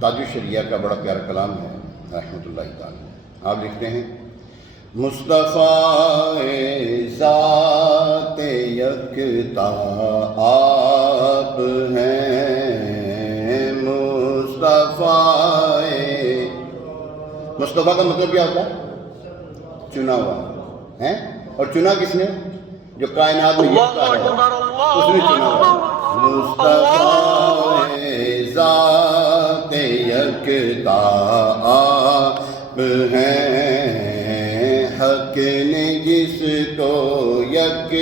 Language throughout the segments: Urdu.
تاج الشریعہ کا بڑا پیارا کلام ہے رحمۃ اللہ تعالی۔ آپ لکھتے ہیں مصطفیٰ ذات یکتا آپ ہیں، مصطفیٰ کا مطلب کیا ہوتا ہے؟ چنا ہوا ہے، اور چنا کس نے؟ جو کائنات میں یکتا ہے اس نے چنا ہوا۔ مصطفیٰ ذات یکتا آپ ہیں، حق نے جس کو یک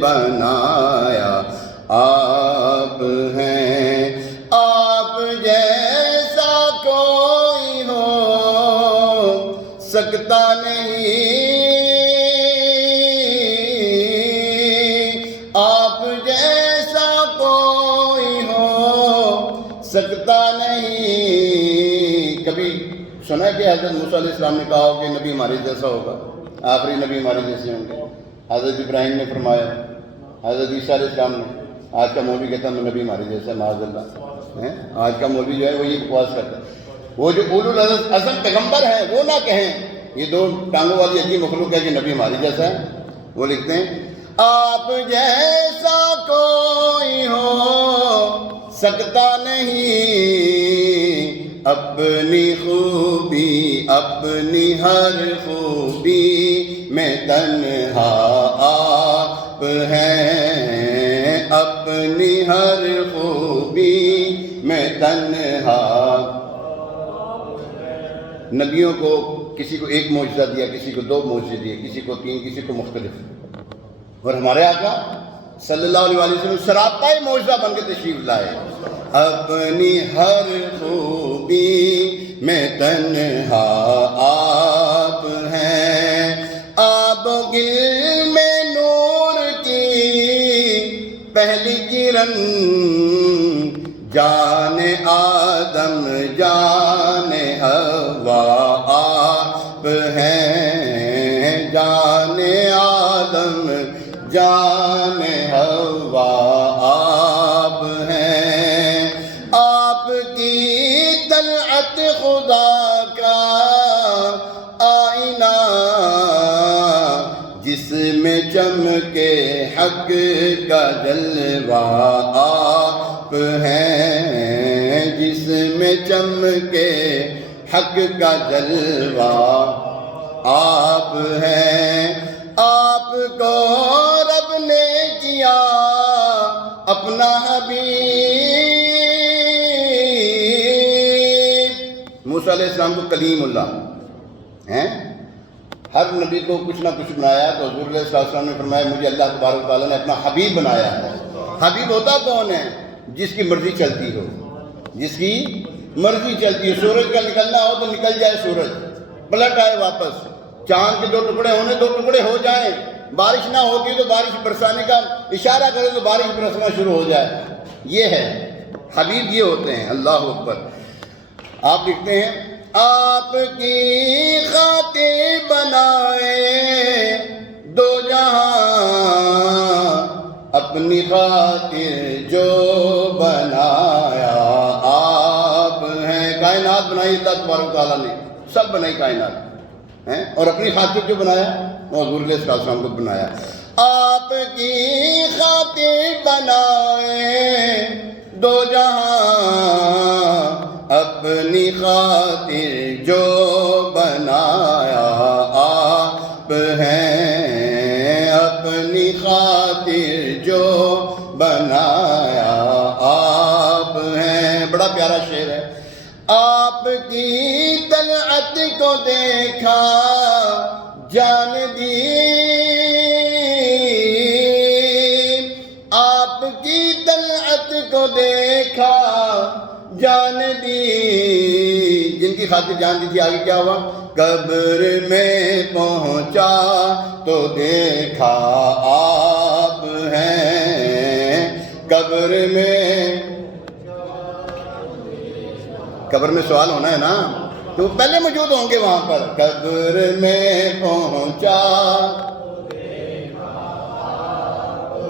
بنایا آپ ہیں، آپ جیسا کوئی ہو سکتا نہیں، آپ جیسا کوئی ہو سکتا نہیں۔ کبھی سنا ہے کہ حضرت موسیٰ علیہ السلام نے کہا ہو کہ نبی ہمارے جیسا ہوگا، آخری نبی ہمارے جیسے ہوں گے؟ حضرت ابراہیم نے فرمایا، حضرت عیسیٰ علیہ السلام نے۔ آج کا مولوی کہتا ہے نبی ہمارے جیسا، معاذ اللہ۔ آج کا مولوی جو ہے وہ یہ بکواس کرتا ہے۔ وہ جو اولو العزم پیغمبر ہیں وہ نہ کہیں یہ دو ٹانگوں والی عجیب مخلوق ہے کہ نبی ہمارے جیسا ہے۔ وہ لکھتے ہیں آپ جیسا کوئی ہو سکتا نہیں، اپنی خوبی اپنی ہر خوبی میں تنہا آپ ہیں، اپنی ہر خوبی میں تنہا۔ نبیوں کو کسی کو ایک معجزہ دیا، کسی کو دو معجزے دیے، کسی کو تین، کسی کو مختلف، اور ہمارے آقا صلی اللہ علیہ وسلم سراپا معجزہ بن کے تشریف لائے۔ اپنی ہر خوبی میں تنہا آپ ہیں، آب و گل میں نور کی پہلی کرن، جان آدم جان حوا آپ ہیں، جان آدم جان حوا آپ ہیں، آپ کی طلعت خدا کا آئینہ، جس میں چمکے حق کا جلوہ آپ ہیں، جس میں چمکے حق کا جلوہ آپ ہیں، آپ کو رب نے کیا اپنا حبیب۔ موسیٰ علیہ السلام کو کلیم اللہ ہیں، ہر نبی کو کچھ نہ کچھ بنایا، تو حضور علیہ السلام نے فرمایا مجھے اللہ تبارک و تعالیٰ نے اپنا حبیب بنایا ہے۔ حبیب ہوتا کون ہے؟ جس کی مرضی چلتی ہو، جس کی مرضی چلتی ہو۔ سورج کا نکلنا ہو تو نکل جائے سورج، پلٹ آئے واپس۔ چاند کے دو ٹکڑے ہونے دو ٹکڑے ہو جائیں، بارش نہ ہوتی تو بارش برسانے کا اشارہ کرے تو بارش برسنا شروع ہو جائے۔ یہ ہے حبیب، یہ ہوتے ہیں۔ اللہ اکبر۔ آپ لکھتے ہیں آپ کی خاطر بنائے دو جہاں، اپنی خاطر جو بنایا آپ ہیں۔ کائنات بنائی اللہ تبارک تعالیٰ نے، سب بنائی کائنات ہیں، اور اپنی خاطر جو بنایا وہ حضور علیہ السلام کو بنایا۔ آپ کی خاطر بنائے دو جہاں، اپنی خاطر جو بنایا آپ ہیں، اپنی خاطر جو بنایا آپ ہیں۔ بڑا پیارا شعر ہے۔ آپ کی طلعت کو دیکھا جان دی، آپ کی طلعت کو دیکھا جان دی، جن کی خاطر جان دی تھی۔ آگے کیا ہوا؟ قبر میں پہنچا تو دیکھا آپ ہیں، قبر میں سوال ہونا ہے نا، تو پہلے موجود ہوں گے وہاں پر۔ قبر میں پہنچا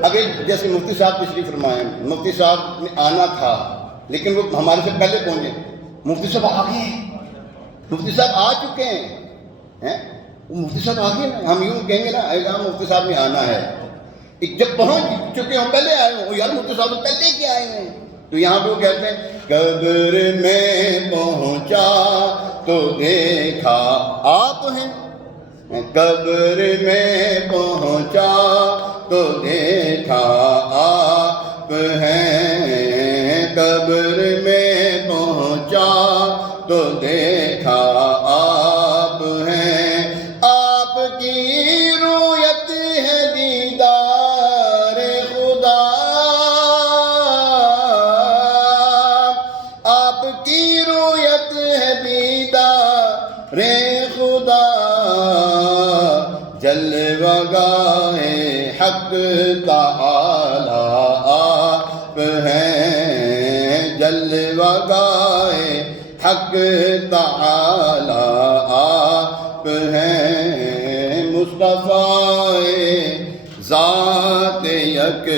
ابھی جیسے مفتی صاحب تشریف فرمائے، مفتی صاحب نے آنا تھا لیکن وہ ہمارے سے پہلے پہنچے. مفتی صاحب آ گئے ہیں، مفتی صاحب آ چکے ہیں. مفتی صاحب آ گئے نا، ہم یوں کہیں گے نا اعلان مفتی صاحب نے آنا ہے. جب پہنچ چکے ہوں پہلے آئے ہوں، یار مفتی صاحب پہلے کیا آئے ہیں. تو یہاں پہ وہ کہتے ہیں قبر میں پہنچا تو دیکھا آپ ہیں. قبر میں پہنچا تو دیکھا آپ ہیں. قبر میں پہنچا تو دیکھا آپ ہیں. آپ کی رویت ہے دیدار خدا، آپ کی رویت ہے دیدار خدا. جلوہ گاہ حق تعالی آپ ہیں. جلوہ گاہ حق تعالی آپ ہیں. مصطفیٰ ذات یک